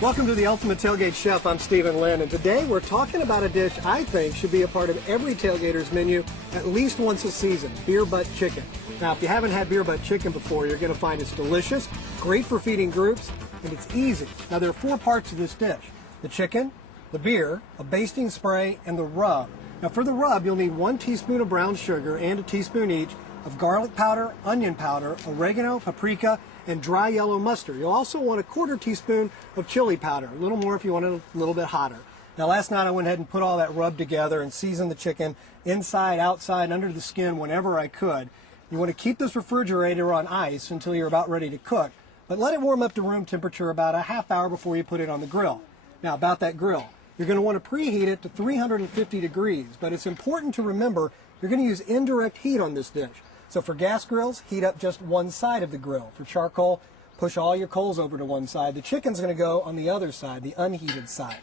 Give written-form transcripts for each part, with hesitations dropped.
Welcome to the Ultimate Tailgate Chef. I'm Linn, and today we're talking about a dish I think should be a part of every tailgater's menu at least once a season, beer butt chicken. Now, if you haven't had beer butt chicken before, you're going to find it's delicious, great for feeding groups, and it's easy. Now, there are four parts of this dish: the chicken, the beer, a basting spray, and the rub. Now, for the rub, you'll need 1 teaspoon of brown sugar and a teaspoon each of garlic powder, onion powder, oregano, paprika, and dry yellow mustard. You'll also want 1/4 teaspoon of chili powder, a little more if you want it a little bit hotter. Now, last night I went ahead and put all that rub together and seasoned the chicken inside, outside, under the skin whenever I could. You want to keep this refrigerator on ice until you're about ready to cook, but let it warm up to room temperature about a half hour before you put it on the grill. Now, about that grill, you're going to want to preheat it to 350 degrees, but it's important to remember you're going to use indirect heat on this dish. So for gas grills, heat up just one side of the grill. For charcoal, push all your coals over to one side. The chicken's going to go on the other side, the unheated side.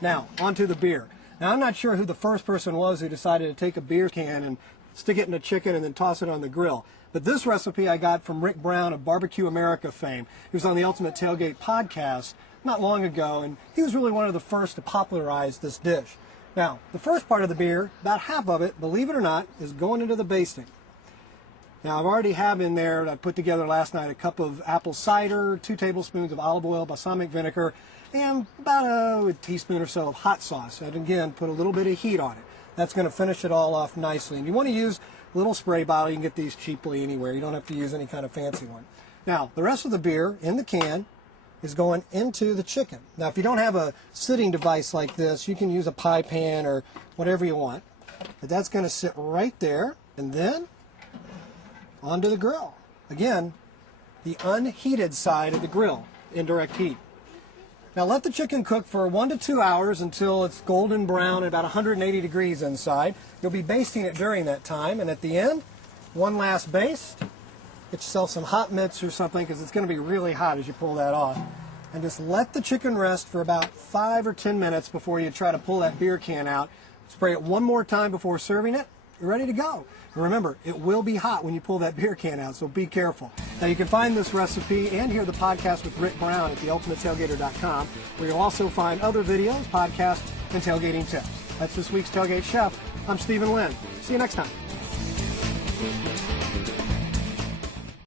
Now, onto the beer. Now, I'm not sure who the first person was who decided to take a beer can and stick it in a chicken and then toss it on the grill. But this recipe I got from Rick Brown of Barbecue America fame. He was on the Ultimate Tailgate podcast not long ago, and he was really one of the first to popularize this dish. Now, the first part of the beer, about half of it, believe it or not, is going into the basting. Now, I've already have in there, I put together last night, a cup of apple cider, 2 tablespoons of olive oil, balsamic vinegar, and about a teaspoon or so of hot sauce. And again, put a little bit of heat on it. That's going to finish it all off nicely. And you want to use a little spray bottle. You can get these cheaply anywhere. You don't have to use any kind of fancy one. Now, the rest of the beer in the can is going into the chicken. Now, if you don't have a sitting device like this, you can use a pie pan or whatever you want. But that's going to sit right there, and then onto the grill. Again, the unheated side of the grill, indirect heat. Now let the chicken cook for 1 to 2 hours until it's golden brown at about 180 degrees inside. You'll be basting it during that time, and at the end, one last baste. Get yourself some hot mitts or something, because it's going to be really hot as you pull that off. And just let the chicken rest for about 5 or 10 minutes before you try to pull that beer can out. Spray it one more time before serving it. You're ready to go. And remember, it will be hot when you pull that beer can out, so be careful. Now, you can find this recipe and hear the podcast with Rick Brown at theultimatetailgater.com, where you'll also find other videos, podcasts, and tailgating tips. That's this week's Tailgate Chef. I'm Linn. See you next time.